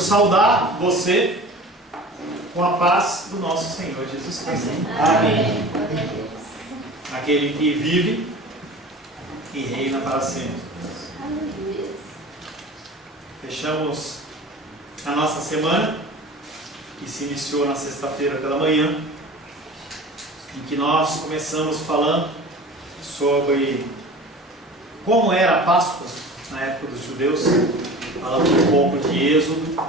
saudar você com a paz do nosso Senhor Jesus Cristo. Amém. Aquele que vive e reina para sempre. Fechamos a nossa semana, que se iniciou na sexta-feira pela manhã, em que nós começamos falando sobre como era a Páscoa na época dos judeus, falando um pouco de Êxodo.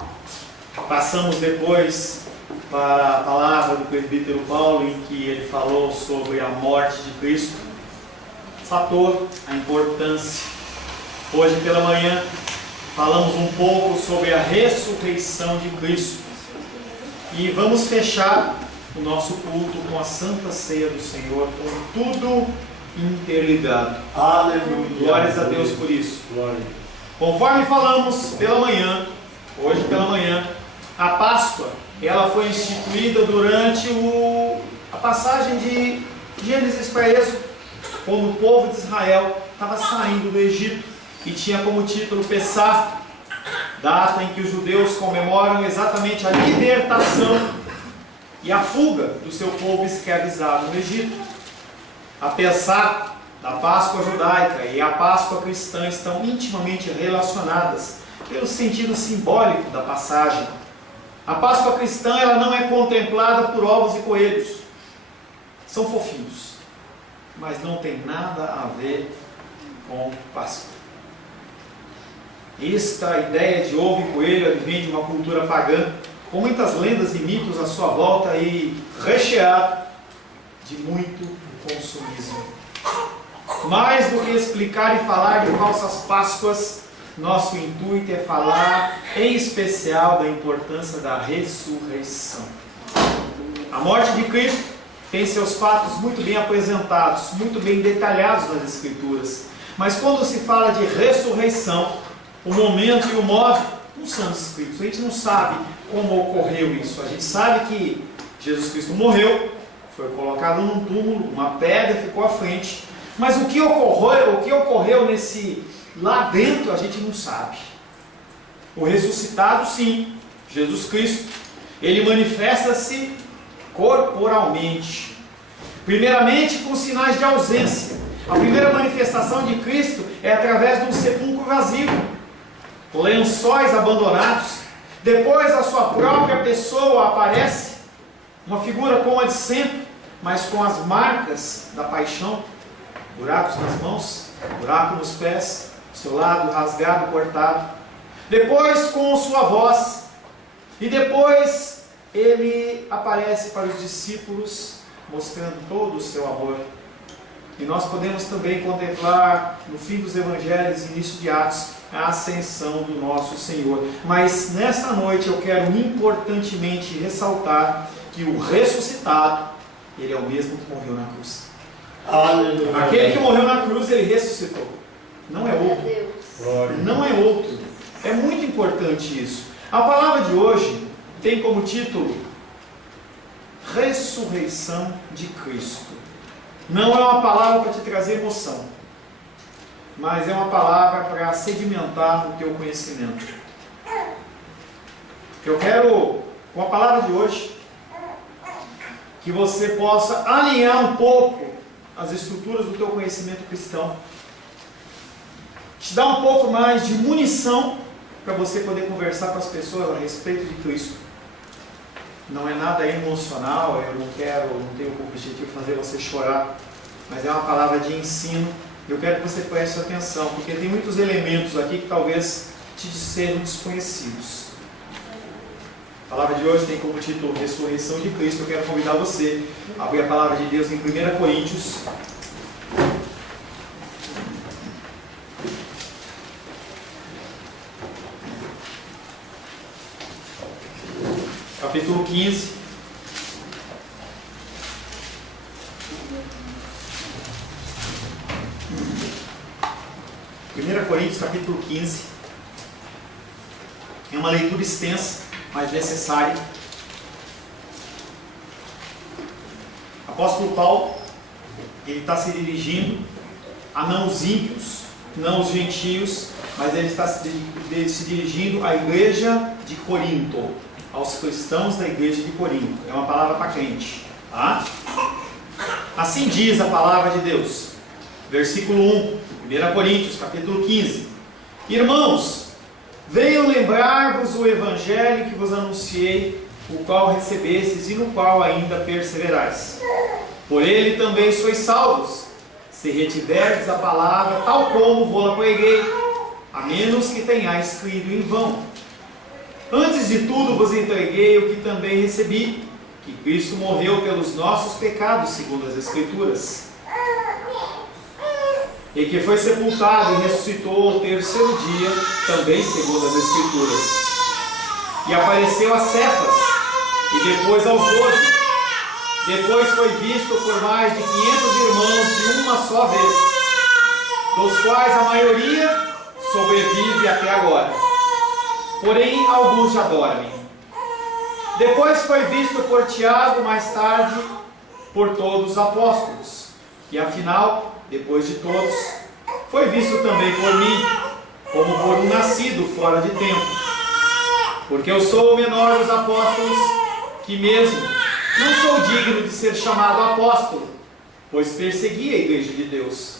Passamos depois para a palavra do presbítero Paulo, em que ele falou sobre a morte de Cristo, o fator, a importância. Hoje pela manhã falamos um pouco sobre a ressurreição de Cristo. E vamos fechar o nosso culto com a Santa Ceia do Senhor, com tudo interligado. Aleluia. Glórias a Deus por isso. Glória. Conforme falamos pela manhã, hoje pela manhã, a Páscoa, ela foi instituída durante a passagem de Gênesis para Êxodo, quando o povo de Israel estava saindo do Egito e tinha como título Pessah, data em que os judeus comemoram exatamente a libertação e a fuga do seu povo escravizado no Egito. A Pessah da Páscoa judaica e a Páscoa cristã estão intimamente relacionadas pelo sentido simbólico da passagem. A Páscoa cristã, ela não é contemplada por ovos e coelhos. São fofinhos, mas não tem nada a ver com Páscoa. Esta ideia de ovo e coelho vem de uma cultura pagã, com muitas lendas e mitos à sua volta e recheado de muito consumismo. Mais do que explicar e falar de falsas Páscoas, nosso intuito é falar em especial da importância da ressurreição. A morte de Cristo tem seus fatos muito bem apresentados, muito bem detalhados nas Escrituras. Mas quando se fala de ressurreição, o momento e o modo não são descritos. A gente não sabe como ocorreu isso. A gente sabe que Jesus Cristo morreu, foi colocado num túmulo, uma pedra ficou à frente. Mas o que ocorreu lá dentro, a gente não sabe. O ressuscitado, sim, Jesus Cristo, ele manifesta-se corporalmente. Primeiramente com sinais de ausência. A primeira manifestação de Cristo é através de um sepulcro vazio, lençóis abandonados. Depois a sua própria pessoa aparece, uma figura como a de sempre, mas com as marcas da paixão, buracos nas mãos, buraco nos pés, seu lado rasgado, cortado. Depois com sua voz, e depois ele aparece para os discípulos, mostrando todo o seu amor. E nós podemos também contemplar no fim dos evangelhos, início de Atos, a ascensão do nosso Senhor. Mas nesta noite eu quero importantemente ressaltar que o ressuscitado, ele é o mesmo que morreu na cruz. Aleluia. Aquele que morreu na cruz, ele ressuscitou. Não é outro. Não é outro. É muito importante isso. A palavra de hoje tem como título Ressurreição de Cristo. Não é uma palavra para te trazer emoção, mas é uma palavra para sedimentar o teu conhecimento. Eu quero, com a palavra de hoje, que você possa alinhar um pouco as estruturas do teu conhecimento cristão, te dar um pouco mais de munição para você poder conversar com as pessoas a respeito de Cristo. Não é nada emocional, eu não tenho como objetivo fazer você chorar, mas é uma palavra de ensino. Eu quero que você preste atenção, porque tem muitos elementos aqui que talvez te sejam desconhecidos. A palavra de hoje tem como título Ressurreição de Cristo. Eu quero convidar você a abrir a palavra de Deus em 1 Coríntios. Capítulo 15. Coríntios, capítulo 15. É uma leitura extensa, mas necessária. Apóstolo Paulo, ele está se dirigindo a não os ímpios, não os gentios, mas ele está se dirigindo à igreja de Corinto, aos cristãos da igreja de Corinto. É uma palavra para crente, tá? Assim diz a palavra de Deus. Versículo 1, 1 Coríntios, capítulo 15. Irmãos, venho lembrar-vos o evangelho que vos anunciei, o qual recebestes e no qual ainda perseverais. Por ele também sois salvos, se retiverdes a palavra tal como vou-la preguei, a menos que tenhais crido em vão. Antes de tudo vos entreguei o que também recebi, que Cristo morreu pelos nossos pecados, segundo as Escrituras, e que foi sepultado e ressuscitou ao terceiro dia, também segundo as Escrituras, e apareceu a Cefas, e depois aos 12. Depois foi visto por mais de 500 irmãos de uma só vez, dos quais a maioria sobrevive até agora. Porém, alguns já dormem. Depois foi visto por Tiago, mais tarde por todos os apóstolos. E afinal, depois de todos, foi visto também por mim, como por um nascido fora de tempo. Porque eu sou o menor dos apóstolos, que mesmo não sou digno de ser chamado apóstolo, pois persegui a igreja de Deus.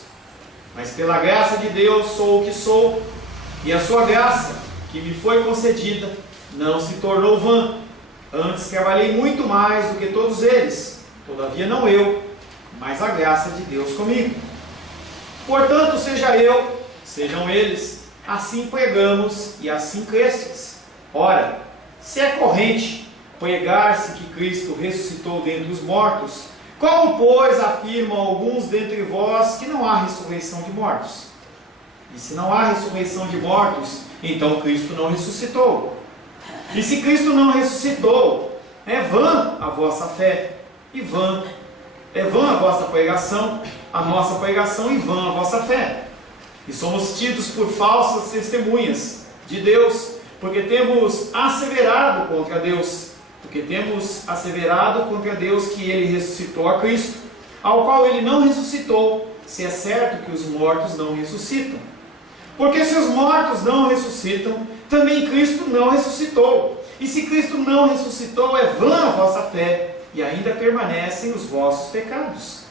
Mas pela graça de Deus sou o que sou, e a sua graça, que me foi concedida, não se tornou vã. Antes trabalhei muito mais do que todos eles, todavia não eu, mas a graça de Deus comigo. Portanto, seja eu, sejam eles, assim pregamos e assim crestes. Ora, se é corrente pregar-se que Cristo ressuscitou dentre os mortos, como, pois, afirmam alguns dentre vós que não há ressurreição de mortos? E se não há ressurreição de mortos, então Cristo não ressuscitou. E se Cristo não ressuscitou, é vã a vossa fé, e é vã a vossa pregação, a nossa pregação, e vã a vossa fé. E somos tidos por falsas testemunhas de Deus, porque temos asseverado contra Deus, que Ele ressuscitou a Cristo, ao qual Ele não ressuscitou, se é certo que os mortos não ressuscitam. Porque se os mortos não ressuscitam, também Cristo não ressuscitou. E se Cristo não ressuscitou, é vã a vossa fé, e ainda permanecem os vossos pecados.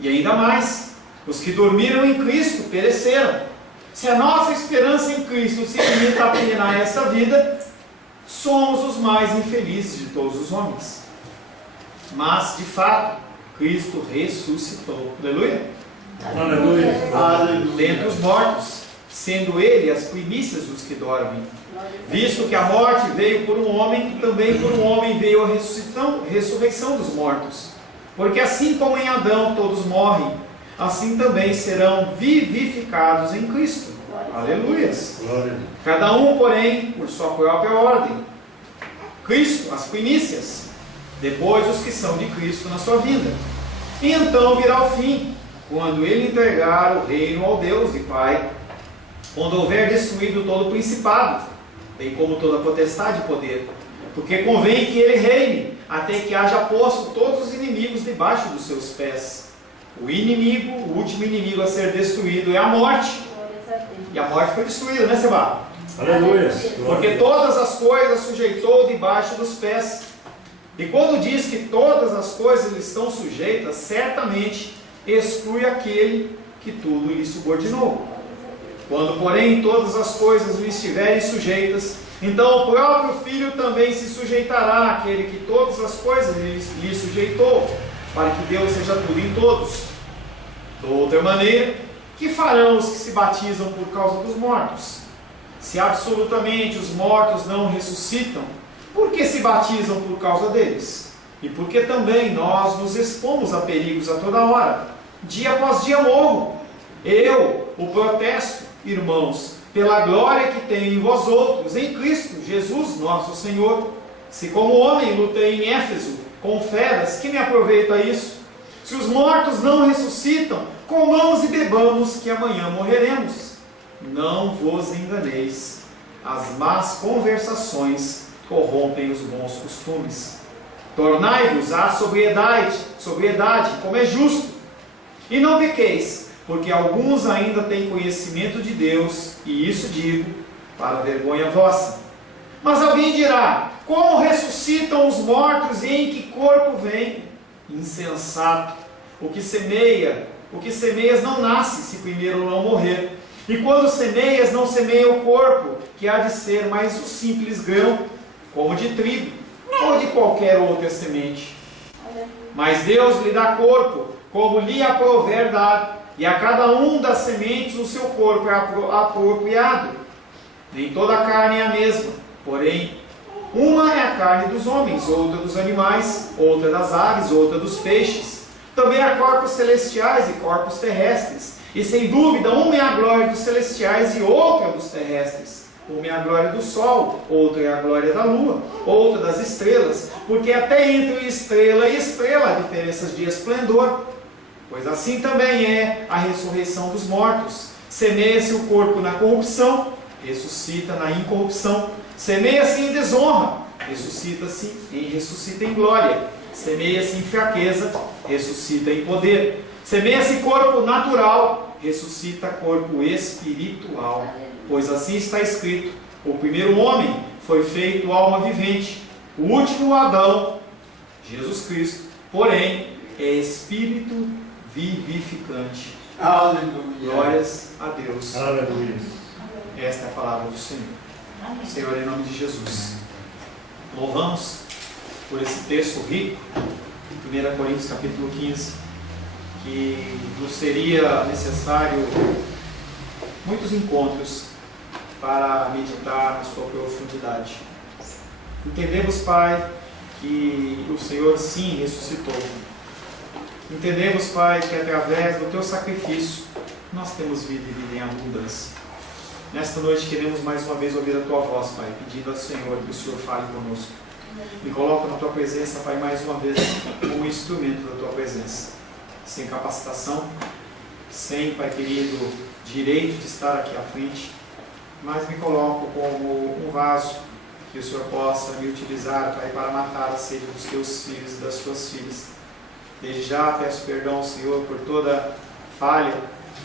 E ainda mais, os que dormiram em Cristo pereceram. Se a nossa esperança em Cristo se limita apenas a esta vida, somos os mais infelizes de todos os homens. Mas, de fato, Cristo ressuscitou. Aleluia? Aleluia. Dentre os mortos, sendo Ele as primícias dos que dormem. Visto que a morte veio por um homem, também por um homem veio a ressurreição dos mortos. Porque assim como em Adão todos morrem, assim também serão vivificados em Cristo. Aleluias. Cada um, porém, por sua própria ordem. Cristo, as primícias, depois os que são de Cristo na sua vinda. E então virá o fim, quando Ele entregar o reino ao Deus e Pai, quando houver destruído todo o principado, bem como toda a potestade e poder, porque convém que Ele reine, até que haja posto todos os inimigos debaixo dos seus pés. O último inimigo a ser destruído é a morte. E a morte foi destruída, né, Seba? Aleluia. Porque todas as coisas sujeitou debaixo dos pés. E quando diz que todas as coisas lhe estão sujeitas, certamente exclui aquele que tudo lhe subordinou. Quando, porém, todas as coisas lhe estiverem sujeitas, então o próprio Filho também se sujeitará àquele que todas as coisas lhe sujeitou, para que Deus seja tudo em todos. De outra maneira, que farão os que se batizam por causa dos mortos? Se absolutamente os mortos não ressuscitam, por que se batizam por causa deles? E porque também nós nos expomos a perigos a toda hora. Dia após dia morro. Eu o protesto, irmãos, pela glória que tenho em vós outros, em Cristo Jesus nosso Senhor. Se como homem lutei em Éfeso com feras, que me aproveita isso? Se os mortos não ressuscitam, comamos e bebamos, que amanhã morreremos. Não vos enganeis, as más conversações corrompem os bons costumes. Tornai-vos à sobriedade, como é justo, e não pequeis, porque alguns ainda têm conhecimento de Deus, e isso digo para vergonha vossa. Mas alguém dirá: como ressuscitam os mortos e em que corpo vêm? Insensato! O que semeias não nasce se primeiro não morrer. E quando semeias, não semeia o corpo, que há de ser mais o simples grão, como de trigo, ou de qualquer outra semente. Mas Deus lhe dá corpo, como lhe aprouver dar, e a cada um das sementes o seu corpo é apropriado. Nem toda a carne é a mesma, porém, uma é a carne dos homens, outra dos animais, outra das aves, outra dos peixes. Também há corpos celestiais e corpos terrestres, e sem dúvida, uma é a glória dos celestiais e outra dos terrestres. Uma é a glória do sol, outra é a glória da lua, outra das estrelas, porque até entre estrela e estrela há diferenças de esplendor. Pois assim também é a ressurreição dos mortos. Semeia-se o corpo na corrupção, ressuscita na incorrupção. Semeia-se em desonra, ressuscita em glória. Semeia-se em fraqueza, ressuscita em poder. Semeia-se corpo natural, ressuscita corpo espiritual. Pois assim está escrito: o primeiro homem foi feito alma vivente, o último Adão, Jesus Cristo, porém, é espírito vivificante. Aleluia. Glórias a Deus. Aleluia. Esta é a palavra do Senhor. Senhor, em nome de Jesus, louvamos por esse texto rico, 1 Coríntios capítulo 15, que nos seria necessário muitos encontros para meditar na sua profundidade. Entendemos, Pai, que o Senhor sim ressuscitou. Entendemos, Pai, que através do Teu sacrifício nós temos vida e vida em abundância. Nesta noite queremos mais uma vez ouvir a Tua voz, Pai, pedindo ao Senhor que o Senhor fale conosco. Me coloco na Tua presença, Pai, mais uma vez como instrumento da Tua presença. Sem capacitação, sem, Pai querido, direito de estar aqui à frente, mas me coloco como um vaso que o Senhor possa me utilizar, Pai, para matar a sede dos Teus filhos e das Tuas filhas. Desde já peço perdão ao Senhor por toda falha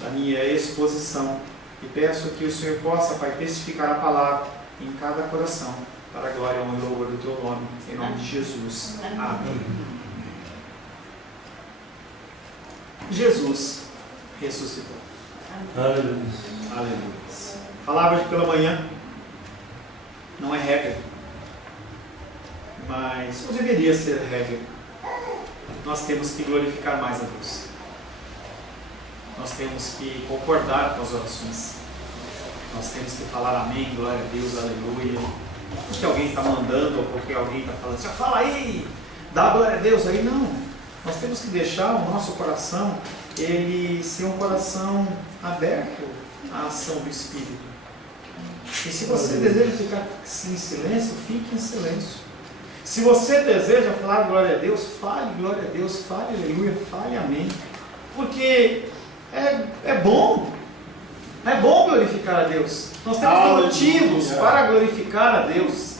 da minha exposição e peço que o Senhor possa, Pai, testificar a palavra em cada coração, para a glória e louvor do Teu nome, em nome de Jesus. Amém. Jesus ressuscitou. Aleluia. Aleluia. Palavra de pela manhã não é regra, mas não deveria ser regra. Nós temos que glorificar mais a Deus. Nós temos que concordar com as orações. Nós temos que falar amém, glória a Deus, aleluia. Porque alguém está mandando, ou porque alguém está falando assim, fala aí, dá glória a Deus aí. Não. Nós temos que deixar o nosso coração, ele ser um coração aberto à ação do Espírito. E se você deseja ficar em silêncio, fique em silêncio. Se você deseja falar glória a Deus, fale glória a Deus, fale aleluia, fale amém. Porque é bom glorificar a Deus. Nós temos motivos para glorificar a Deus.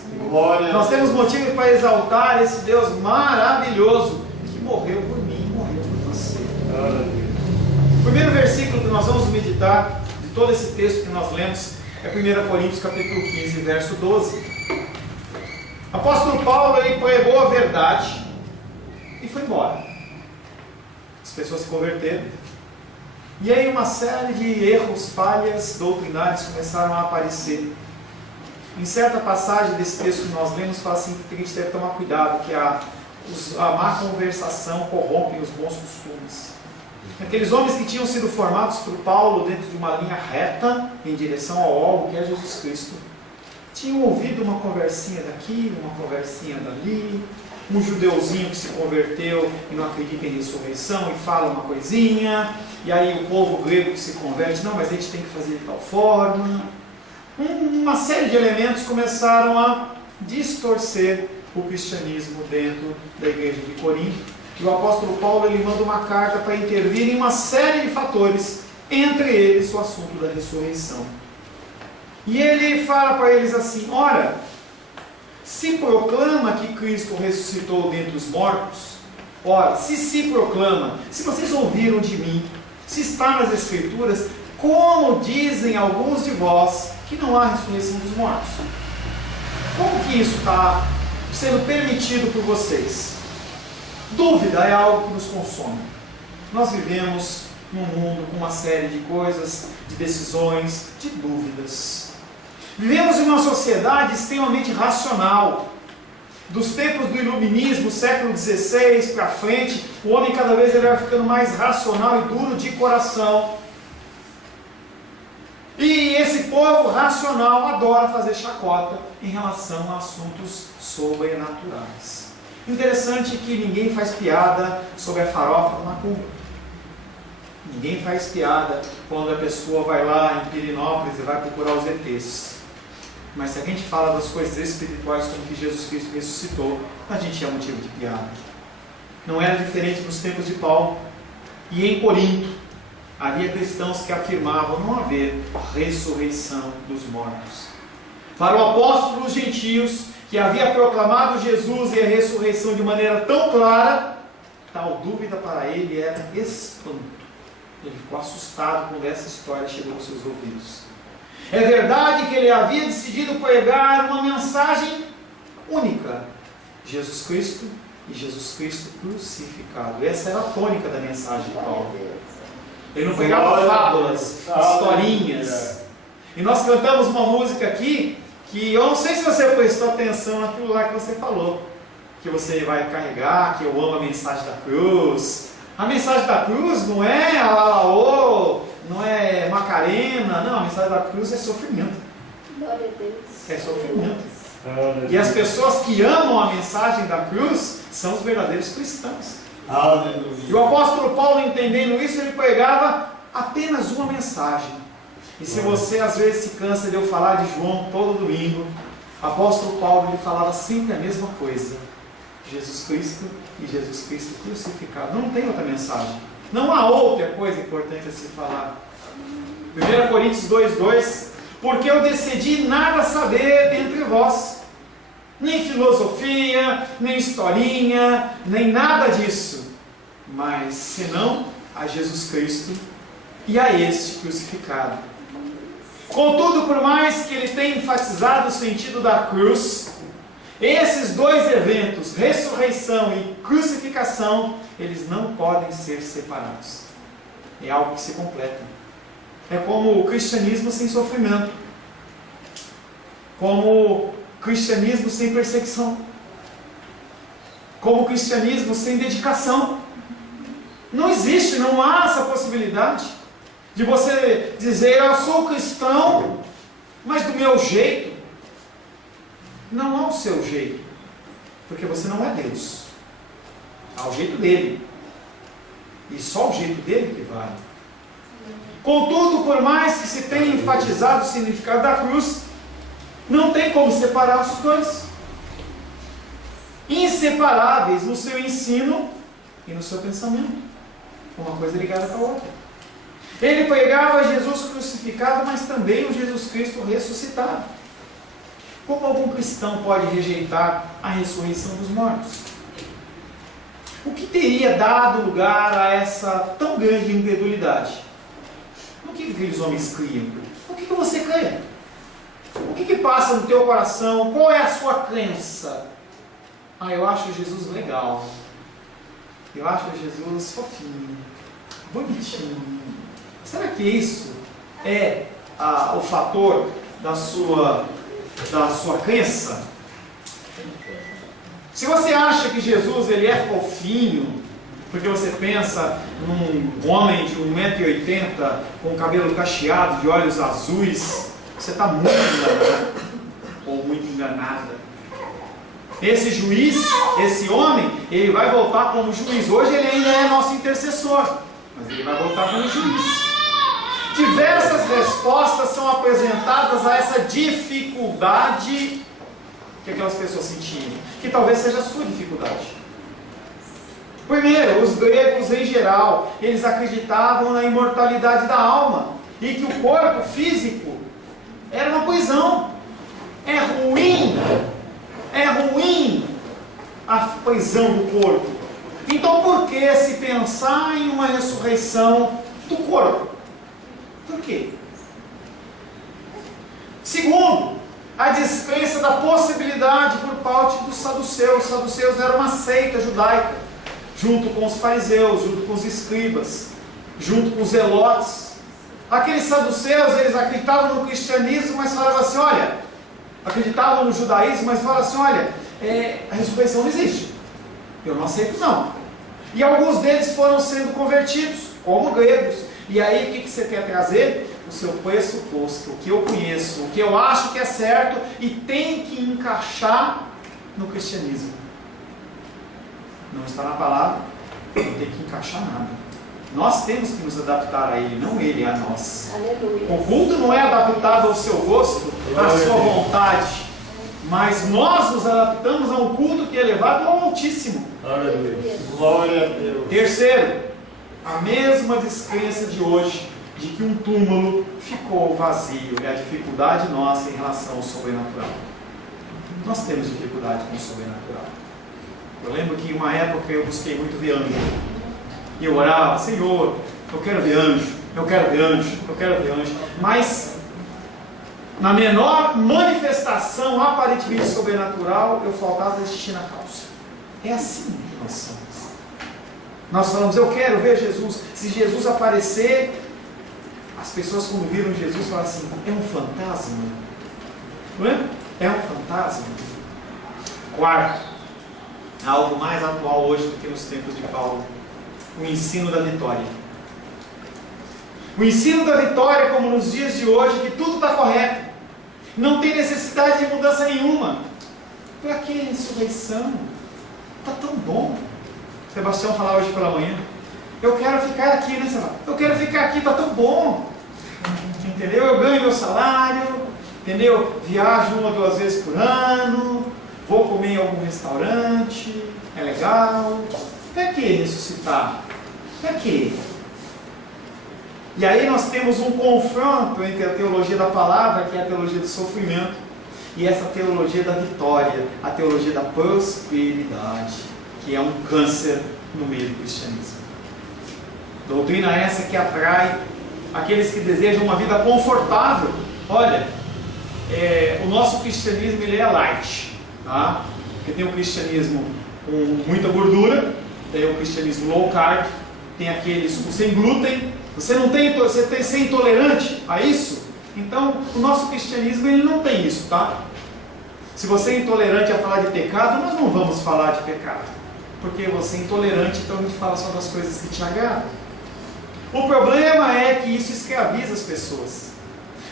Nós temos motivos para exaltar esse Deus maravilhoso que morreu por mim, morreu por você. O primeiro versículo que nós vamos meditar de todo esse texto que nós lemos é 1 Coríntios capítulo 15, verso 12. O apóstolo Paulo, ele pregou a verdade e foi embora. As pessoas se converteram. E aí uma série de erros, falhas doutrinárias começaram a aparecer. Em certa passagem desse texto que nós lemos, fala assim que a gente deve tomar cuidado, que a má conversação corrompe os bons costumes. Aqueles homens que tinham sido formados por Paulo dentro de uma linha reta em direção ao alvo que é Jesus Cristo, tinham ouvido uma conversinha daqui, uma conversinha dali, um judeuzinho que se converteu e não acredita em ressurreição e fala uma coisinha, e aí o povo grego que se converte, não, mas a gente tem que fazer de tal forma. Uma série de elementos começaram a distorcer o cristianismo dentro da igreja de Corinto. E o apóstolo Paulo, ele manda uma carta para intervir em uma série de fatores, entre eles o assunto da ressurreição. E ele fala para eles assim: ora, se proclama que Cristo ressuscitou dentre os mortos, ora, se proclama, se vocês ouviram de mim, se está nas Escrituras, como dizem alguns de vós que não há ressurreição dos mortos? Como que isso está sendo permitido por vocês? Dúvida é algo que nos consome. Nós vivemos num mundo com uma série de coisas, de decisões, de dúvidas. Vivemos em uma sociedade extremamente racional. Dos tempos do iluminismo, século XVI para frente, o homem cada vez ele vai ficando mais racional e duro de coração. E esse povo racional adora fazer chacota em relação a assuntos sobrenaturais. Interessante que ninguém faz piada sobre a farofa do macumba. Ninguém faz piada quando a pessoa vai lá em Pirinópolis e vai procurar os ETs. Mas se a gente fala das coisas espirituais como que Jesus Cristo ressuscitou, a gente é motivo de piada. Não era diferente nos tempos de Paulo. E em Corinto, havia cristãos que afirmavam não haver ressurreição dos mortos. Para o apóstolo dos gentios, que havia proclamado Jesus e a ressurreição de maneira tão clara, tal dúvida para ele era espanto. Ele ficou assustado quando essa história chegou aos seus ouvidos. É verdade que ele havia decidido pregar uma mensagem única: Jesus Cristo e Jesus Cristo crucificado. Essa era a tônica da mensagem de Paulo. Ele não pregava fábulas, historinhas. E nós cantamos uma música aqui que eu não sei se você prestou atenção naquilo lá que você falou, que você vai carregar, que eu amo a mensagem da cruz. A mensagem da cruz não é alaô, não é Macarena, não, a mensagem da cruz é sofrimento. Glória a Deus. É sofrimento. E as pessoas que amam a mensagem da cruz são os verdadeiros cristãos. Aleluia. E o apóstolo Paulo, entendendo isso, ele pregava apenas uma mensagem. E se você às vezes se cansa de eu falar de João todo domingo, o apóstolo Paulo ele falava sempre a mesma coisa: Jesus Cristo e Jesus Cristo crucificado. Não tem outra mensagem. Não há outra coisa importante a se falar. 1 Coríntios 2:2: porque eu decidi nada saber entre vós, nem filosofia, nem historinha, nem nada disso, mas senão a Jesus Cristo e a este crucificado. Contudo, por mais que ele tenha enfatizado o sentido da cruz, esses dois eventos, ressurreição e crucificação, eles não podem ser separados. É algo que se completa. É como o cristianismo sem sofrimento, como o cristianismo sem perseguição, como o cristianismo sem dedicação. Não existe, não há essa possibilidade de você dizer: eu sou cristão, mas do meu jeito. Não há o seu jeito, porque você não é Deus. Há o jeito dele, e só o jeito dele que vale. Contudo, por mais que se tenha enfatizado o significado da cruz, não tem como separar os dois. Inseparáveis no seu ensino e no seu pensamento. Uma coisa ligada com a outra. Ele pregava Jesus crucificado, mas também o Jesus Cristo ressuscitado. Como algum cristão pode rejeitar a ressurreição dos mortos? O que teria dado lugar a essa tão grande incredulidade? O que aqueles homens criam? O que você crê? O que passa no teu coração? Qual é a sua crença? Eu acho Jesus legal. Eu acho Jesus fofinho, bonitinho. Será que isso é o fator da sua crença? Se você acha que Jesus ele é fofinho, porque você pensa num homem de 1,80 m, com cabelo cacheado, de olhos azuis, você está muito enganado, ou muito enganada. Esse juiz, esse homem, ele vai voltar como juiz. Hoje ele ainda é nosso intercessor, mas ele vai voltar como juiz. Diversas respostas são apresentadas a essa dificuldade que aquelas pessoas sentiam, que talvez seja a sua dificuldade. Primeiro, os gregos em geral, eles acreditavam na imortalidade da alma e que o corpo físico era uma prisão. É ruim a prisão do corpo. Então por que se pensar em uma ressurreição do corpo? Por quê? Segundo, a descrença da possibilidade por parte dos saduceus. Os saduceus eram uma seita judaica, junto com os fariseus, junto com os escribas, junto com os zelotes. Aqueles saduceus, eles acreditavam no cristianismo, mas falavam assim, olha, acreditavam no judaísmo, mas falavam assim, olha, a ressurreição não existe. Eu não aceito não. E alguns deles foram sendo convertidos, como gregos. E aí, o que você quer trazer? O seu pressuposto, o que eu conheço, o que eu acho que é certo e tem que encaixar no cristianismo. Não está na palavra, não tem que encaixar nada. Nós temos que nos adaptar a Ele, não Ele a nós. Aleluia. O culto não é adaptado ao seu gosto, à sua vontade, mas nós nos adaptamos a um culto que é elevado ao Altíssimo. Aleluia. Glória a Deus. Terceiro, a mesma descrença de hoje, de que um túmulo ficou vazio, é a dificuldade nossa em relação ao sobrenatural. Nós temos dificuldade com o sobrenatural. Eu lembro que em uma época eu busquei muito ver anjo. E eu orava, Senhor, eu quero ver anjo, eu quero ver anjo, eu quero ver anjo. Mas, na menor manifestação aparentemente sobrenatural, eu faltava xixi na calça. É assim que nós somos. Nós falamos, eu quero ver Jesus. Se Jesus aparecer, as pessoas quando viram Jesus falam assim, é um fantasma. Não é? É um fantasma. Quarto, algo mais atual hoje do que nos tempos de Paulo. O ensino da vitória. O ensino da vitória, como nos dias de hoje, que tudo está correto. Não tem necessidade de mudança nenhuma. Para que ressurreição? Está tão bom. Sebastião falava hoje pela manhã. Eu quero ficar aqui, né, Sebastião? Eu quero ficar aqui, está tão bom. Entendeu? Eu ganho meu salário. Entendeu? Viajo 1 ou 2 vezes por ano. Vou comer em algum restaurante. É legal. Para que ressuscitar? Para quê? E aí nós temos um confronto entre a teologia da palavra, que é a teologia do sofrimento, e essa teologia da vitória, a teologia da prosperidade, que é um câncer no meio do cristianismo. Doutrina essa que atrai aqueles que desejam uma vida confortável. Olha, o nosso cristianismo ele é light, tá? Porque tem o cristianismo com muita gordura, tem o cristianismo low carb, tem aqueles com sem glúten. Você tem ser intolerante a isso? Então, o nosso cristianismo ele não tem isso, tá? Se você é intolerante a falar de pecado, nós não vamos falar de pecado, porque você é intolerante, então a gente fala só das coisas que te agradam. O problema é que isso escraviza as pessoas,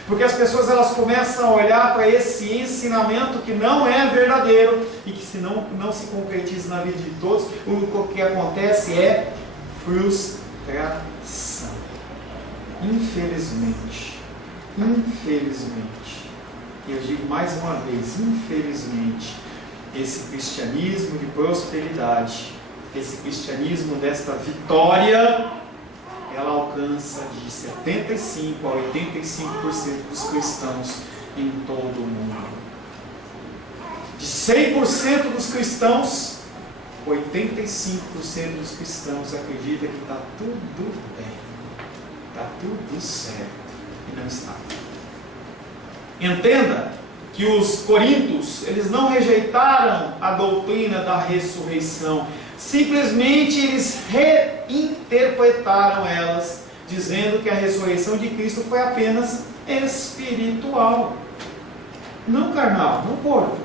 porque as pessoas elas começam a olhar para esse ensinamento que não é verdadeiro e que se não se concretiza na vida de todos, o que acontece é frustração. Infelizmente, e eu digo mais uma vez, infelizmente, esse cristianismo de prosperidade, esse cristianismo desta vitória, ela alcança de 75% a 85% dos cristãos em todo o mundo. De 100% dos cristãos, 85% dos cristãos acreditam que está tudo bem, está tudo certo, e não está. Entenda que os coríntios, eles não rejeitaram a doutrina da ressurreição, simplesmente eles reinterpretaram elas, dizendo que a ressurreição de Cristo foi apenas espiritual, não carnal, não corpo.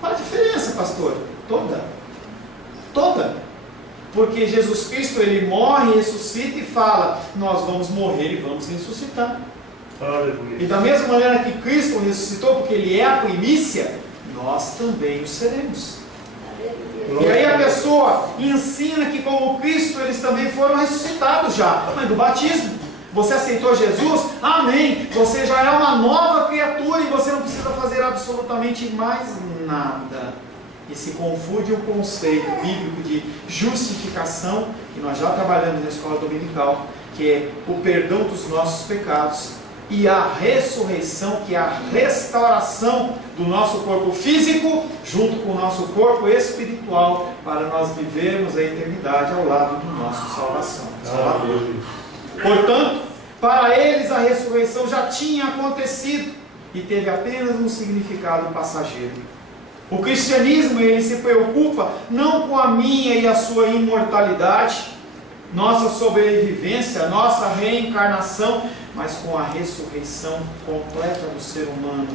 Qual a diferença, pastor? Toda. Porque Jesus Cristo, ele morre, ressuscita e fala, nós vamos morrer e vamos ressuscitar. Aleluia. E da mesma maneira que Cristo ressuscitou, porque ele é a primícia, nós também o seremos. Aleluia. E aí a pessoa ensina que como Cristo, eles também foram ressuscitados já. Mas do batismo, você aceitou Jesus? Amém. Você já é uma nova criatura e você não precisa fazer absolutamente mais nada. E se confunde o conceito bíblico de justificação, que nós já trabalhamos na escola dominical, que é o perdão dos nossos pecados, e a ressurreição, que é a restauração do nosso corpo físico, junto com o nosso corpo espiritual, para nós vivermos a eternidade ao lado do nosso Salvador. Portanto, para eles a ressurreição já tinha acontecido. e teve apenas um significado passageiro. O cristianismo, ele se preocupa não com a minha e a sua imortalidade, nossa sobrevivência, nossa reencarnação, mas com a ressurreição completa do ser humano.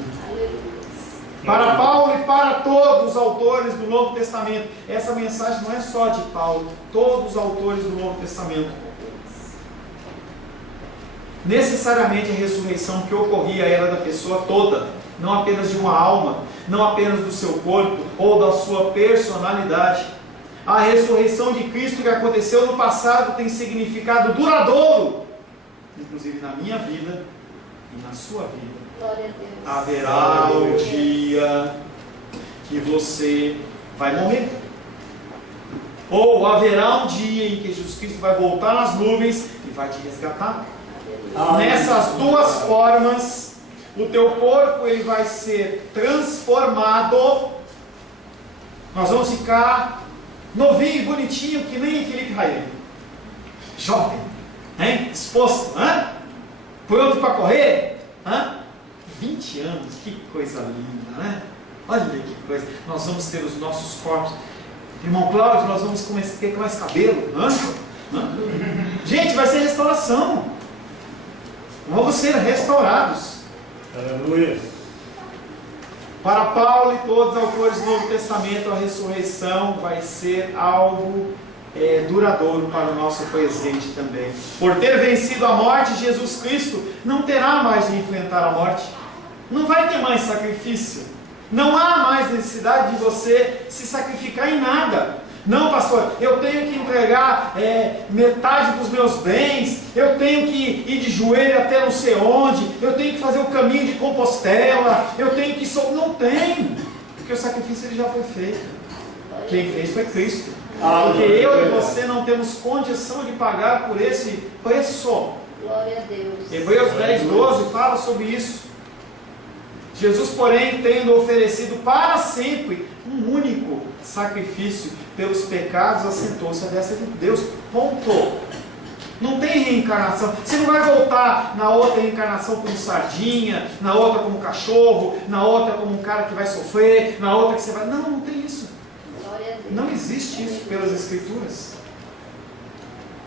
Para Paulo e para todos os autores do Novo Testamento, essa mensagem não é só de Paulo, todos os autores do Novo Testamento. Necessariamente a ressurreição que ocorria era da pessoa toda, não apenas de uma alma, não apenas do seu corpo ou da sua personalidade. A ressurreição de Cristo que aconteceu no passado tem significado duradouro, inclusive na minha vida e na sua vida. Glória a Deus. Haverá um dia que você vai morrer. Ou haverá um dia em que Jesus Cristo vai voltar nas nuvens e vai te resgatar. Nessas duas formas, o teu corpo ele vai ser transformado. Nós vamos ficar novinho e bonitinho que nem Felipe Raeli. Jovem, hein? Disposto, hein? Pronto para correr? Hein? 20 anos, que coisa linda, né? Olha que coisa. Nós vamos ter os nossos corpos. Irmão Cláudio, nós vamos ter mais cabelo. Gente, vai ser restauração. Vamos ser restaurados. Aleluia. Para Paulo e todos os autores do Novo Testamento, a ressurreição vai ser algo duradouro para o nosso presente também. Por ter vencido a morte, Jesus Cristo não terá mais de enfrentar a morte. Não vai ter mais sacrifício. Não há mais necessidade de você se sacrificar em nada. Não, pastor, eu tenho que entregar metade dos meus bens, eu tenho que ir de joelho até não sei onde, eu tenho que fazer o caminho de Compostela, eu tenho que... Não tem, porque o sacrifício ele já foi feito. Quem fez foi Cristo. Porque eu e você não temos condição de pagar por esse preço. Glória a Deus. Hebreus 10:12 fala sobre isso. Jesus, porém, tendo oferecido para sempre um único sacrifício pelos pecados, assentou-se à destra de Deus. Ponto. Não tem reencarnação. Você não vai voltar na outra reencarnação como sardinha, na outra como cachorro, na outra como um cara que vai sofrer, na outra que você vai... Não, não tem isso. Não existe isso pelas Escrituras.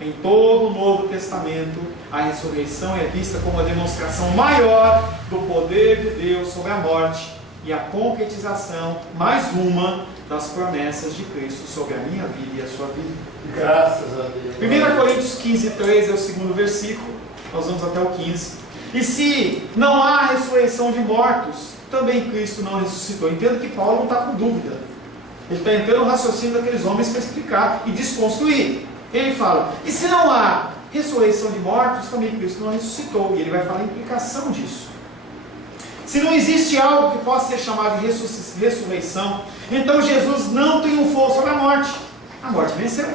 Em todo o Novo Testamento, a ressurreição é vista como a demonstração maior do poder de Deus sobre a morte e a concretização, mais uma, das promessas de Cristo sobre a minha vida e a sua vida. Graças a Deus. 1 Coríntios 15:3 é o segundo versículo, nós vamos até o 15. E se não há ressurreição de mortos, também Cristo não ressuscitou. Entendo que Paulo não está com dúvida. Ele está entrando no raciocínio daqueles homens para explicar e desconstruir. Ele fala, e se não há ressurreição de mortos, também Cristo não ressuscitou. E ele vai falar a implicação disso. Se não existe algo que possa ser chamado de ressurreição, então Jesus não triunfou sobre a morte. A morte venceu.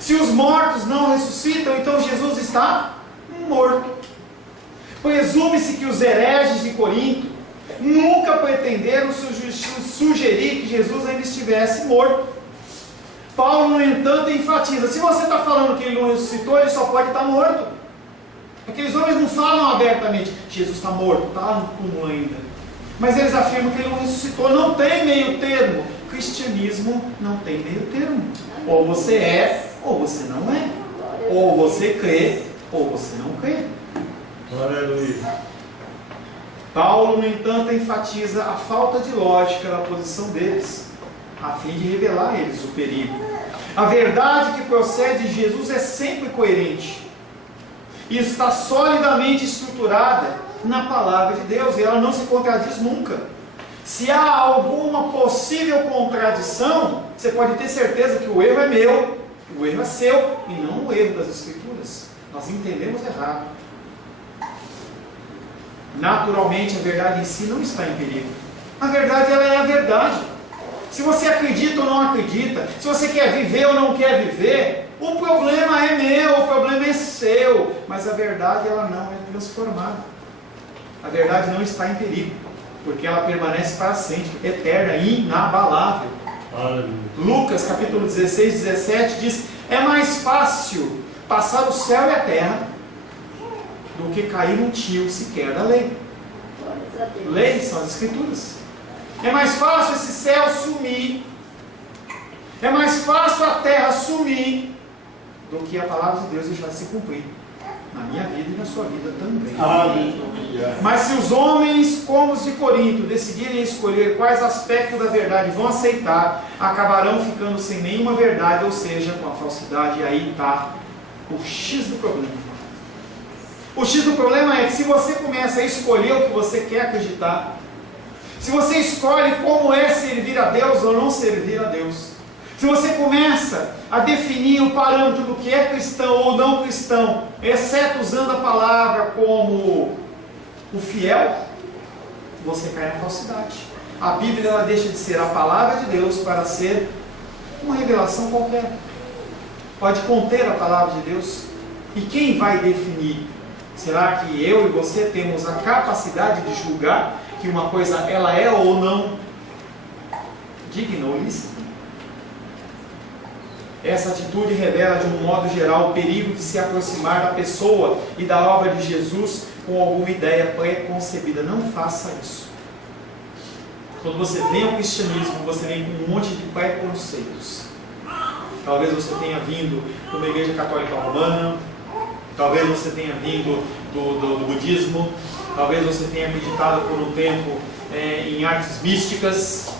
Se os mortos não ressuscitam, então Jesus está morto. Presume-se que os hereges de Corinto nunca pretenderam sugerir que Jesus ainda estivesse morto. Paulo, no entanto, enfatiza, se você está falando que ele não ressuscitou, ele só pode estar morto. Aqueles homens não falam abertamente, Jesus está morto, está no túmulo ainda. Mas eles afirmam que ele não ressuscitou, não tem meio termo. O cristianismo não tem meio termo. Ou você é, ou você não é. Ou você crê, ou você não crê. Aleluia. Paulo, no entanto, enfatiza a falta de lógica da posição deles, a fim de revelar a eles o perigo. A verdade que procede de Jesus é sempre coerente e está solidamente estruturada na palavra de Deus, e ela não se contradiz nunca. Se há alguma possível contradição, você pode ter certeza que o erro é meu, o erro é seu, e não o erro das Escrituras. Nós entendemos errado. Naturalmente, a verdade em si não está em perigo. A verdade, ela é a verdade. Se você acredita ou não acredita, se você quer viver ou não quer viver, o problema é meu, o problema é seu. Mas a verdade, ela não é transformada. A verdade não está em perigo, porque ela permanece para sempre, eterna, inabalável. Aleluia. Lucas capítulo 16, 17 diz, é mais fácil passar o céu e a terra do que cair um tio sequer da lei. Graças a Deus. Leis são as Escrituras. É mais fácil esse céu sumir, é mais fácil a terra sumir, do que a palavra de Deus deixar de se cumprir na minha vida e na sua vida também. Aleluia. Mas se os homens como os de Corinto decidirem escolher quais aspectos da verdade vão aceitar, acabarão ficando sem nenhuma verdade, ou seja, com a falsidade. E aí está o X do problema. O X do problema é que se você começa a escolher o que você quer acreditar, se você escolhe como é servir a Deus ou não servir a Deus, se você começa a definir o parâmetro do que é cristão ou não cristão, exceto usando a palavra como o fiel, você cai na falsidade. A Bíblia ela deixa de ser a palavra de Deus para ser uma revelação qualquer. Pode conter a palavra de Deus. E quem vai definir? Será que eu e você temos a capacidade de julgar que uma coisa ela é ou não digna ou lícita? Essa atitude revela de um modo geral o perigo de se aproximar da pessoa e da obra de Jesus com alguma ideia pré-concebida. Não faça isso. Quando você vem ao cristianismo, você vem com um monte de preconceitos. Talvez você tenha vindo de uma igreja católica romana, talvez você tenha vindo do budismo, talvez você tenha meditado por um tempo em artes místicas.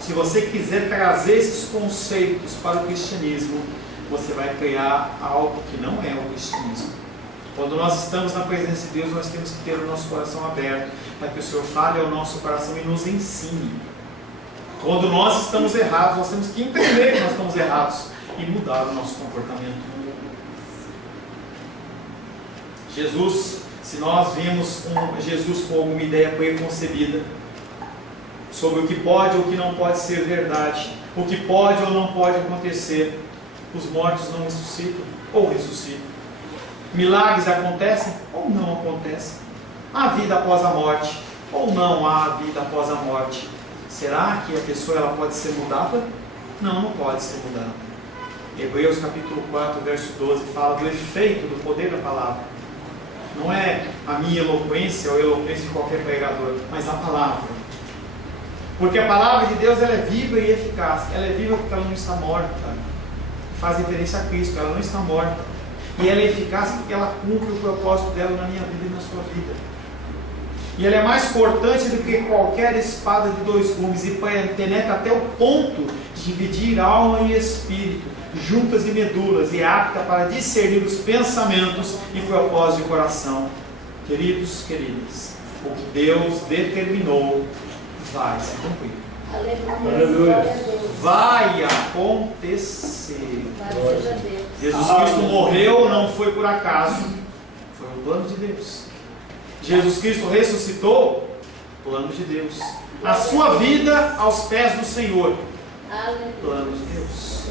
Se você quiser trazer esses conceitos para o cristianismo, você vai criar algo que não é o cristianismo. Quando nós estamos na presença de Deus, nós temos que ter o nosso coração aberto, para que o Senhor fale ao nosso coração e nos ensine. Quando nós estamos errados, nós temos que entender que nós estamos errados e mudar o nosso comportamento. Jesus, se nós vemos Jesus com alguma ideia preconcebida sobre o que pode ou o que não pode ser verdade, o que pode ou não pode acontecer, os mortos não ressuscitam ou ressuscitam. Milagres acontecem ou não acontecem. Há vida após a morte ou não há vida após a morte. Será que a pessoa ela pode ser mudada? Não, não pode ser mudada. Hebreus capítulo 4, verso 12 fala do efeito, do poder da palavra. Não é a minha eloquência ou a eloquência de qualquer pregador, mas a palavra. Porque a palavra de Deus ela é viva e eficaz. Ela é viva porque ela não está morta. Faz referência a Cristo, ela não está morta. E ela é eficaz porque ela cumpre o propósito dela na minha vida e na sua vida. E ela é mais cortante do que qualquer espada de dois gumes e penetra até o ponto de dividir alma e espírito, juntas e medulas, e é apta para discernir os pensamentos e propósitos de coração. Queridos, queridas, o que Deus determinou vai se cumprir. Aleluia. Vai acontecer. Glória a Deus. Jesus Cristo morreu, não foi por acaso, foi o plano de Deus. Jesus Cristo ressuscitou, plano de Deus. A sua vida aos pés do Senhor, plano de Deus.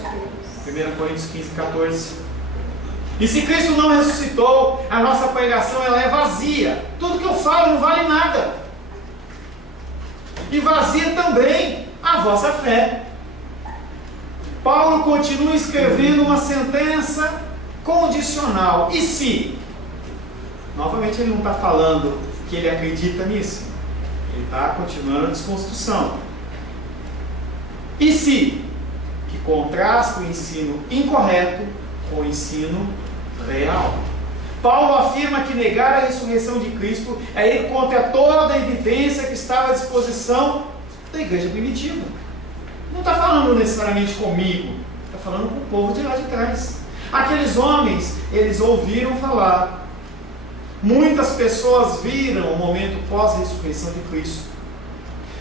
1 Coríntios 15, 14. E se Cristo não ressuscitou, a nossa pregação ela é vazia. Tudo que eu falo não vale nada. E vazia também a vossa fé. Paulo continua escrevendo uma sentença condicional. E se? Novamente ele não está falando que ele acredita nisso. Ele está continuando a desconstrução. E se? Que contrasta o ensino incorreto com o ensino real. Paulo afirma que negar a ressurreição de Cristo é ir contra toda a evidência que estava à disposição da igreja primitiva. Não está falando necessariamente comigo, está falando com o povo de lá de trás. Aqueles homens, eles ouviram falar. Muitas pessoas viram o momento pós-ressurreição de Cristo.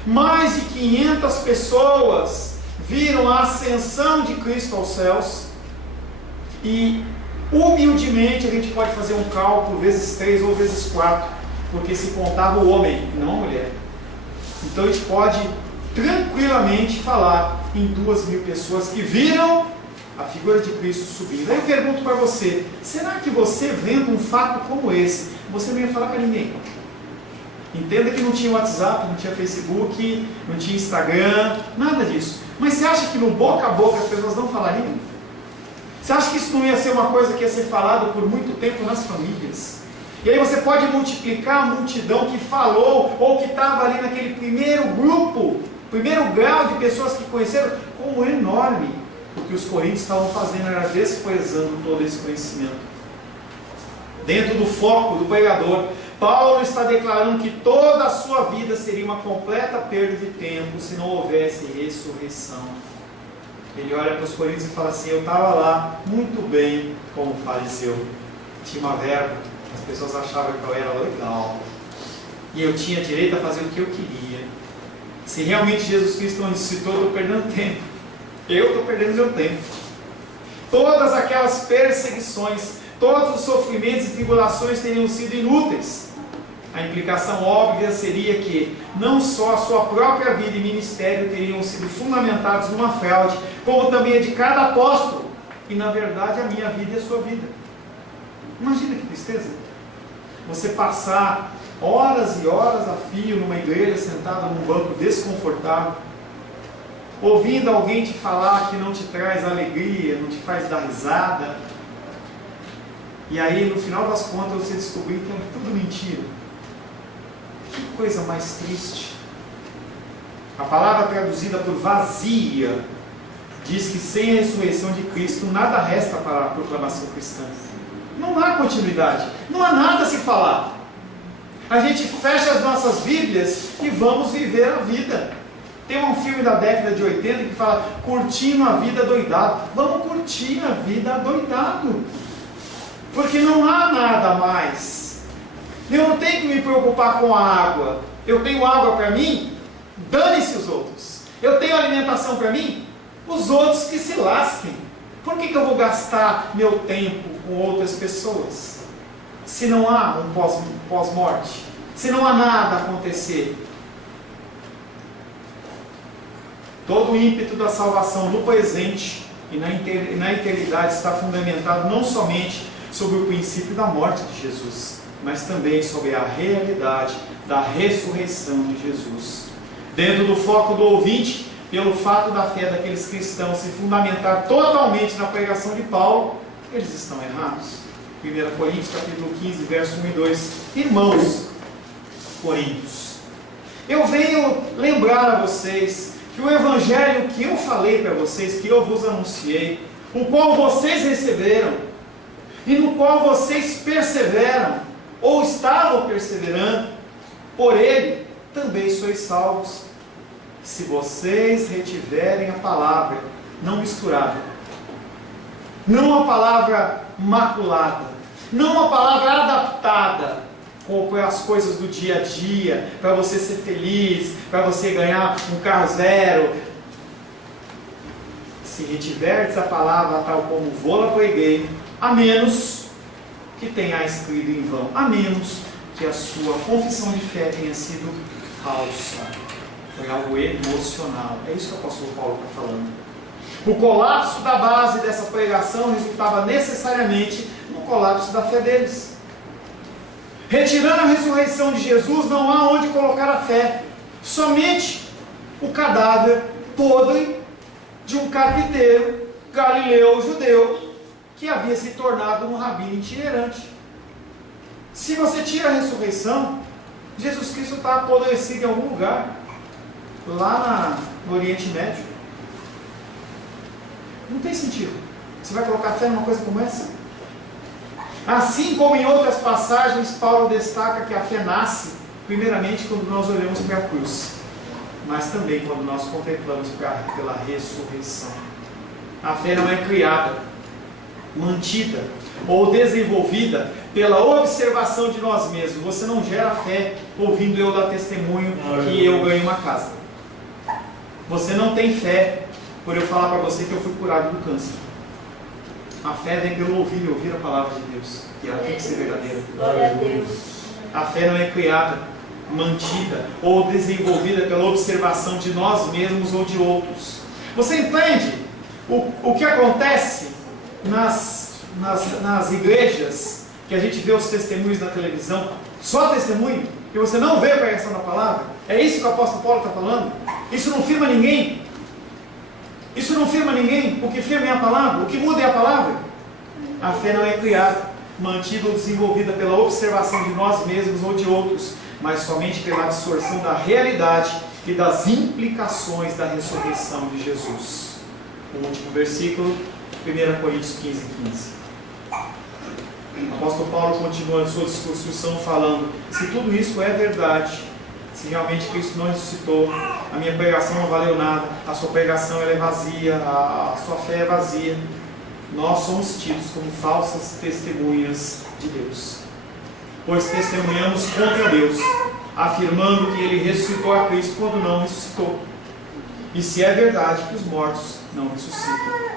Mais de 500 pessoas viram a ascensão de Cristo aos céus. E humildemente a gente pode fazer um cálculo vezes 3 ou vezes 4, porque se contava o homem, não a mulher. Então a gente pode tranquilamente falar em 2.000 pessoas que viram a figura de Cristo subindo. Aí eu pergunto para você, será que você vendo um fato como esse, você não ia falar para ninguém? Entenda que não tinha WhatsApp, não tinha Facebook, não tinha Instagram, nada disso. Mas você acha que no boca a boca as pessoas não falariam? Você acha que isso não ia ser uma coisa que ia ser falada por muito tempo nas famílias? E aí você pode multiplicar a multidão que falou, ou que estava ali naquele primeiro grupo, primeiro grau de pessoas que conheceram, como enorme. O que os coríntios estavam fazendo era despoesando todo esse conhecimento. Dentro do foco do pregador, Paulo está declarando que toda a sua vida seria uma completa perda de tempo se não houvesse ressurreição. Ele olha para os coríntios e fala assim: eu estava lá muito bem como fariseu, tinha uma verba, as pessoas achavam que eu era legal, e eu tinha direito a fazer o que eu queria. Se realmente Jesus Cristo não ressuscitou, eu estou perdendo tempo. Eu estou perdendo meu tempo. Todas aquelas perseguições, todos os sofrimentos e tribulações teriam sido inúteis. A implicação óbvia seria que não só a sua própria vida e ministério teriam sido fundamentados numa fraude, como também a de cada apóstolo, e na verdade a minha vida e a sua vida. Imagina que tristeza. Você passar horas e horas a fio numa igreja, sentado num banco desconfortável, ouvindo alguém te falar que não te traz alegria, não te faz dar risada, e aí no final das contas você descobrir que é tudo mentira. Que coisa mais triste. A palavra traduzida por vazia diz que sem a ressurreição de Cristo nada resta para a proclamação cristã. Não há continuidade, não há nada a se falar. A gente fecha as nossas Bíblias e vamos viver a vida. Tem um filme da década de 80 que fala curtindo a vida doidado. Vamos curtir a vida doidado, porque não há nada mais. Eu não tenho que me preocupar com a água. Eu tenho água para mim, dane-se os outros. Eu tenho alimentação para mim, os outros que se lasquem. Por que eu vou gastar meu tempo com outras pessoas? Se não há um pós-morte, se não há nada a acontecer. Todo o ímpeto da salvação no presente e na eternidade está fundamentado não somente sobre o princípio da morte de Jesus, mas também sobre a realidade da ressurreição de Jesus. Dentro do foco do ouvinte, pelo fato da fé daqueles cristãos se fundamentar totalmente na pregação de Paulo, eles estão errados. 1 Coríntios capítulo 15, verso 1 e 2. Irmãos coríntios, eu venho lembrar a vocês que o evangelho que eu falei para vocês, que eu vos anunciei, o qual vocês receberam, e no qual vocês perseveram, ou estavam perseverando, por ele também sois salvos, se vocês retiverem a palavra não misturada, não a palavra maculada, não a palavra adaptada com as coisas do dia a dia, para você ser feliz, para você ganhar um carro zero. Se retiverdes a palavra tal como vou-la preguei, a menos que tenhais crido em vão, a menos que a sua confissão de fé tenha sido falsa. Foi algo emocional. É isso que o apóstolo Paulo está falando. O colapso da base dessa pregação resultava necessariamente no colapso da fé deles. Retirando a ressurreição de Jesus, não há onde colocar a fé. Somente o cadáver podre de um carpinteiro galileu judeu que havia se tornado um rabino itinerante. Se você tira a ressurreição, Jesus Cristo está apodrecido em algum lugar, lá no Oriente Médio. Não tem sentido. Você vai colocar fé numa coisa como essa? Assim como em outras passagens, Paulo destaca que a fé nasce, primeiramente, quando nós olhamos para a cruz, mas também quando nós contemplamos pela ressurreição. A fé não é criada, mantida ou desenvolvida pela observação de nós mesmos. Você não gera fé ouvindo eu dar testemunho que eu ganhei uma casa. Você não tem fé por eu falar para você que eu fui curado do câncer. A fé vem pelo ouvir e ouvir a palavra de Deus, e ela tem que ser verdadeira. Glória a Deus. A fé não é criada, mantida ou desenvolvida pela observação de nós mesmos ou de outros. Você entende o que acontece nas igrejas, que a gente vê os testemunhos na televisão, só testemunho, que você não vê a pregação da palavra? É isso que o apóstolo Paulo está falando? Isso não firma ninguém? Isso não firma ninguém? O que firma é a palavra, o que muda é a palavra. A fé não é criada, mantida ou desenvolvida pela observação de nós mesmos ou de outros, mas somente pela absorção da realidade e das implicações da ressurreição de Jesus. O último versículo, 1 Coríntios 15:15. O apóstolo Paulo continua a sua discussão falando: se tudo isso é verdade, se realmente Cristo não ressuscitou, a minha pregação não valeu nada, a sua pregação ela é vazia, a sua fé é vazia, nós somos tidos como falsas testemunhas de Deus, pois testemunhamos contra Deus, afirmando que Ele ressuscitou a Cristo quando não ressuscitou. E se é verdade que os mortos não ressuscitam,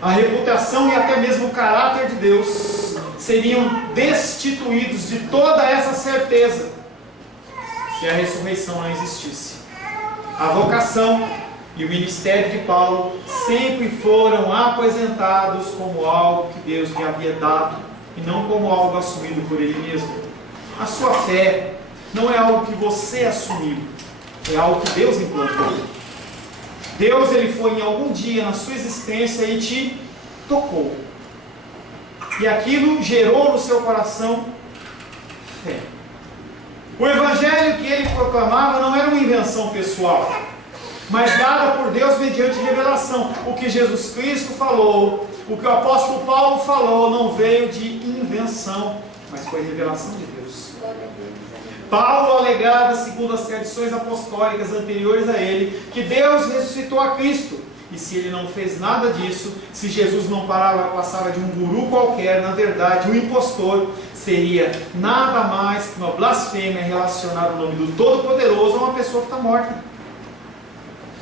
a reputação e até mesmo o caráter de Deus seriam destituídos de toda essa certeza se a ressurreição não existisse. A vocação e o ministério de Paulo sempre foram apresentados como algo que Deus lhe havia dado e não como algo assumido por ele mesmo. A sua fé não é algo que você assumiu, é algo que Deus implantou. Deus, Ele foi em algum dia na sua existência e te tocou. E aquilo gerou no seu coração fé. O evangelho que ele proclamava não era uma invenção pessoal, mas dada por Deus mediante revelação. O que Jesus Cristo falou, o que o apóstolo Paulo falou, não veio de invenção, mas foi revelação de Deus. Paulo alegava, segundo as tradições apostólicas anteriores a ele, que Deus ressuscitou a Cristo. E se ele não fez nada disso, se Jesus não passava de um guru qualquer, na verdade, um impostor, seria nada mais que uma blasfêmia relacionar o nome do Todo-Poderoso a uma pessoa que está morta.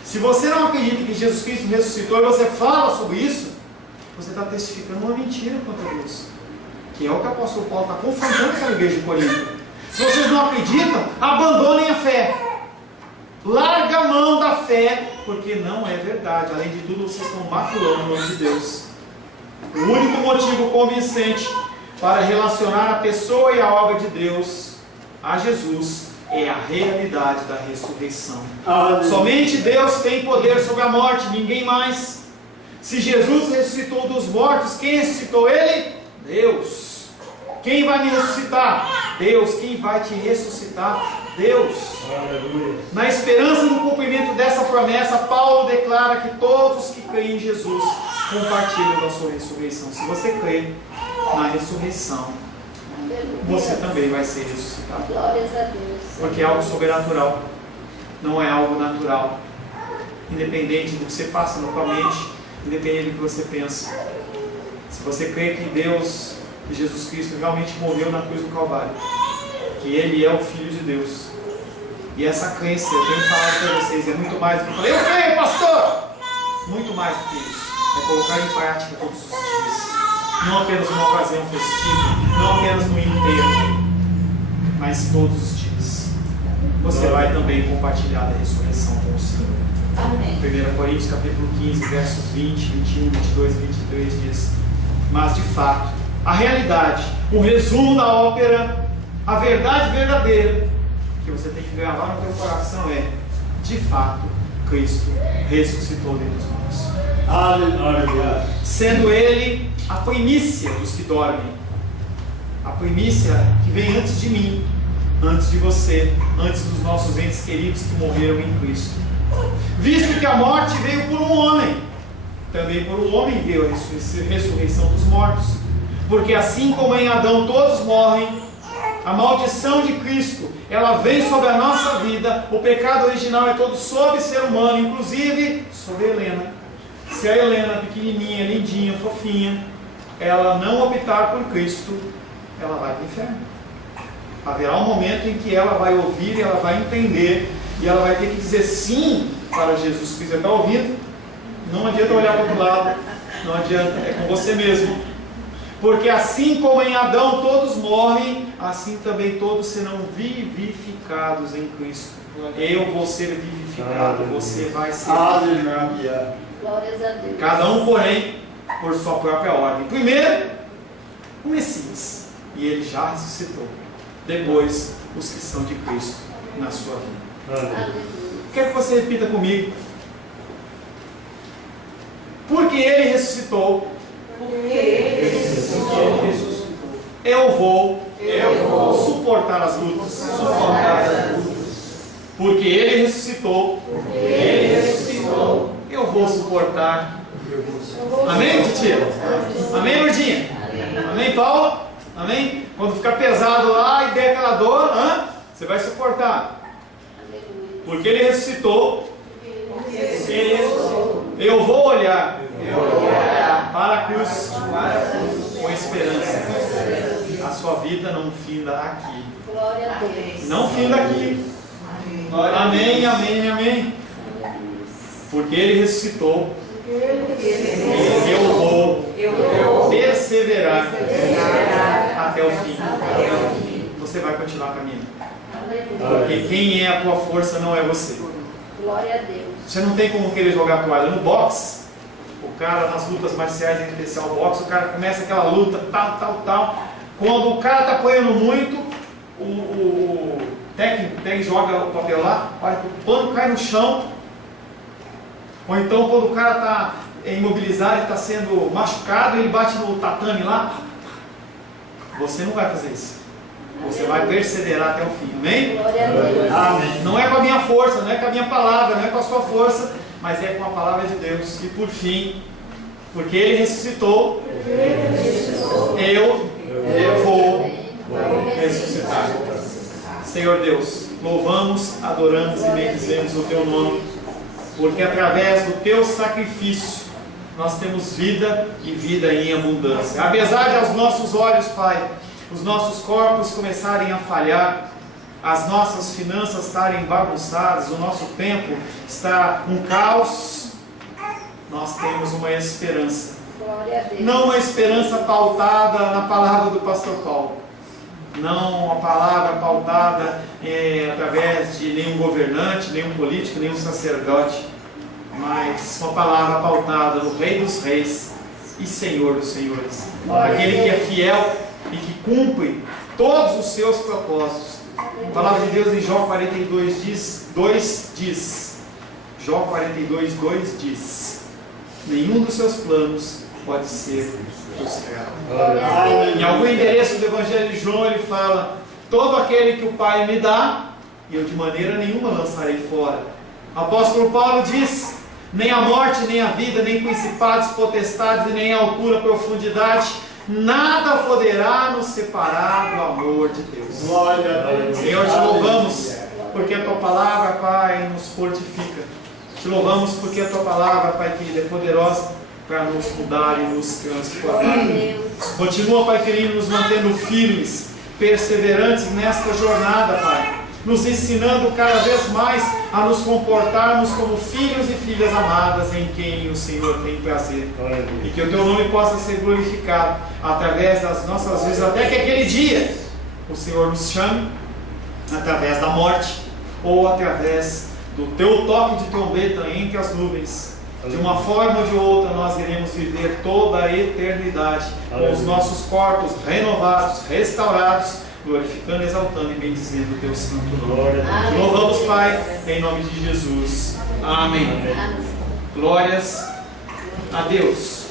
Se você não acredita que Jesus Cristo ressuscitou e você fala sobre isso, você está testificando uma mentira contra Deus, que é o que o apóstolo Paulo está confrontando com a igreja de Corinto. Se vocês não acreditam, abandonem a fé. Larga a mão da fé, porque não é verdade. Além de tudo, vocês estão maculando o nome de Deus. O único motivo convincente para relacionar a pessoa e a obra de Deus a Jesus é a realidade da ressurreição. Somente Deus tem poder sobre a morte, ninguém mais. Se Jesus ressuscitou dos mortos, quem ressuscitou Ele? Deus. Quem vai me ressuscitar? Deus. Quem vai te ressuscitar? Deus. Aleluia. Na esperança do cumprimento dessa promessa, Paulo declara que todos que creem em Jesus compartilham da sua ressurreição. Se você crê na ressurreição, você também vai ser ressuscitado. Glórias a Deus. Porque é algo sobrenatural, não é algo natural. Independente do que você passa na sua mente, independente do que você pensa. Se você crê que Deus, que Jesus Cristo realmente morreu na cruz do Calvário, que Ele é o Filho de Deus, e essa crença, eu tenho falado para vocês, é muito mais do que eu falei, eu creio, pastor! Muito mais do que isso. É colocar em prática todos os dias. Não apenas numa ocasião festiva, não apenas no enterro, mas todos os dias. Você vai também compartilhar da ressurreição com o Senhor. Amém. 1 Coríntios capítulo 15, versos 20, 21, 22 e 23 diz: mas de fato, a realidade, o resumo da ópera, a verdade verdadeira que você tem que gravar no teu coração é: de fato, Cristo ressuscitou dentre os mortos. Aleluia. Sendo Ele a primícia dos que dormem, a primícia que vem antes de mim, antes de você, antes dos nossos entes queridos que morreram em Cristo. Visto que a morte veio por um homem, também por um homem veio a ressurreição dos mortos. Porque assim como em Adão todos morrem, a maldição de Cristo, ela vem sobre a nossa vida. O pecado original é todo sobre o ser humano, inclusive sobre a Helena. Se a Helena, pequenininha, lindinha, fofinha, ela não optar por Cristo, ela vai para o inferno. Haverá um momento em que ela vai ouvir e ela vai entender, e ela vai ter que dizer sim para Jesus Cristo. Está ouvindo? Não adianta olhar para o outro lado, não adianta, é com você mesmo. Porque assim como em Adão todos morrem, assim também todos serão vivificados em Cristo. Eu vou ser vivificado, você vai ser vivificado. Glórias a Deus. Cada um, porém, por sua própria ordem. Primeiro, o Messias, e ele já ressuscitou. Depois, os que são de Cristo na sua vida. Aleluia. Quero que você repita comigo. Porque ele ressuscitou. Porque ele ressuscitou. eu vou suportar as lutas. Porque Ele ressuscitou, eu vou suportar. Amém, titia? Amém, Lourdinha? Amém, Paulo? Amém? Quando ficar pesado lá e der aquela dor, você vai suportar. Porque Ele ressuscitou, eu vou olhar para a cruz com esperança. A sua vida não finda aqui. Glória a Deus. Não finda aqui. Amém, amém, amém. Porque Ele ressuscitou, eu vou perseverar até o fim. Você vai continuar caminhando. Porque quem é a tua força não é você. Glória a Deus. Você não tem como querer jogar a toalha. No boxe, o cara nas lutas marciais, em especial o boxe, o cara começa aquela luta, tal. Quando o cara está apanhando muito, o técnico joga o papel lá, olha que o pano cai no chão. Ou então quando o cara está imobilizado e está sendo machucado, ele bate no tatame lá. Você não vai fazer isso. Você vai perseverar até o fim. Amém? Glória a Deus. Amém. Não é com a minha força, não é com a minha palavra, não é com a sua força, mas é com a palavra de Deus. E por fim, porque Ele ressuscitou, eu vou ressuscitar. Senhor Deus, louvamos, adoramos e bendizemos o Teu nome, porque através do Teu sacrifício nós temos vida e vida em abundância. Apesar de aos nossos olhos, Pai, os nossos corpos começarem a falhar, as nossas finanças estarem bagunçadas, o nosso tempo está um caos, nós temos uma esperança. Glória a Deus. Não uma esperança pautada na palavra do pastor Paulo. Não uma palavra pautada através de nenhum governante, nenhum político, nenhum sacerdote, mas uma palavra pautada no Rei dos Reis e Senhor dos Senhores. Aquele que é fiel e que cumpre todos os seus propósitos. A palavra de Deus em Jó 42:2 diz, Jó 42:2 diz: nenhum dos seus planos pode ser frustrado. Em algum endereço do Evangelho de João ele fala: todo aquele que o Pai me dá, eu de maneira nenhuma lançarei fora. O apóstolo Paulo diz: nem a morte, nem a vida, nem principados, potestades, nem a altura, profundidade, nada poderá nos separar do amor de Deus. Glória a Deus. Senhor, te louvamos porque a Tua palavra, Pai, nos fortifica. Te louvamos porque a Tua palavra, Pai querido, é poderosa para nos mudar e nos transformar. Continua, Pai querido, nos mantendo firmes, perseverantes nesta jornada, Pai, nos ensinando cada vez mais a nos comportarmos como filhos e filhas amadas em quem o Senhor tem prazer. E que o Teu nome possa ser glorificado através das nossas vidas, até que aquele dia o Senhor nos chame, através da morte ou através do Teu toque de trombeta entre as nuvens. De uma forma ou de outra nós iremos viver toda a eternidade com os nossos corpos renovados, restaurados, glorificando, exaltando e bendizendo o Teu santo nome. Te louvamos, Pai, em nome de Jesus. Amém. Glórias a Deus.